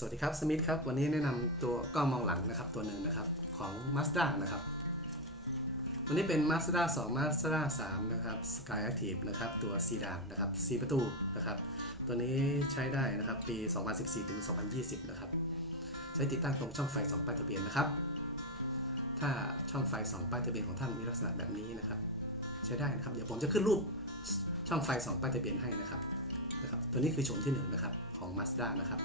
สวัสดีครับสมิธครับ วันนี้แนะนำตัวกล้องมองหลังนะครับ ตัวหนึ่งนะครับของ Mazda นะครับ วันนี้เป็น Mazda 2 Mazda 3 นะครับ Sky Active นะครับ ตัวซีดานนะครับ4ประตูนะครับ ตัวนี้ใช้ได้นะครับปี 2014 ถึง 2020 นะครับ ใช้ติดตั้งตรงช่องไฟ2ป้ายทะเบียนนะครับ ถ้าช่องไฟ2ป้ายทะเบียนของท่านมีลักษณะแบบนี้นะครับ ใช้ได้นะครับ เดี๋ยวผมจะขึ้นรูปช่องไฟ2ป้ายทะเบียนให้นะครับนะครับ ตัวนี้คือโฉมที่1นะครับของ Mazda นะครับ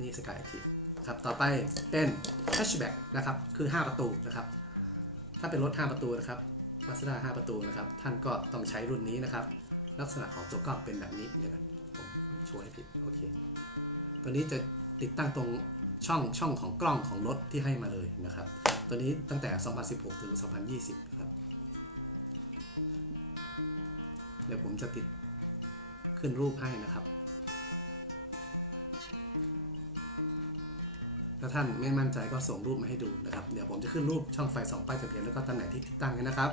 นี่สกาย Active ครับต่อไปเป็น Hatchback นะครับคือ 5 ประตูนะครับถ้าเป็นรถ 5 ประตูนะครับ Mazda 5ประตูนะครับท่านก็ต้องใช้รุ่นนี้นะครับ ลักษณะของตัวกล้องเป็นแบบนี้เดี๋ยวนะผมโชว์ให้ผิดโอเคตัวนี้จะติดตั้งตรงช่องช่องของกล้องของรถที่ให้มาเลยนะครับ ตัวนี้ตั้งแต่ 2016 ถึง 2020 นะครับ เดี๋ยวผมจะติดขึ้นรูปให้นะครับ ถ้าท่านไม่มั่นใจก็ส่งรูปมาให้ดูนะครับ เดี๋ยวผมจะขึ้นรูปช่องไฟ2ป้ายทะเบียนแล้วก็ตำแหน่งที่ติดตั้งให้นะครับ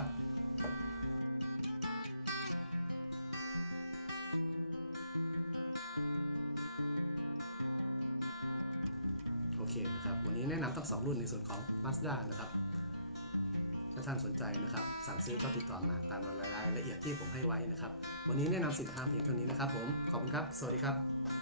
โอเคนะครับ วันนี้แนะนำทั้งสองรุ่นในส่วนของ Mazda นะครับ ถ้าท่านสนใจนะครับ สั่งซื้อก็ติดต่อมาตามรายละเอียดที่ผมให้ไว้นะครับ วันนี้แนะนำสินค้าเพียงเท่านี้นะครับผม ขอบคุณครับ สวัสดีครับ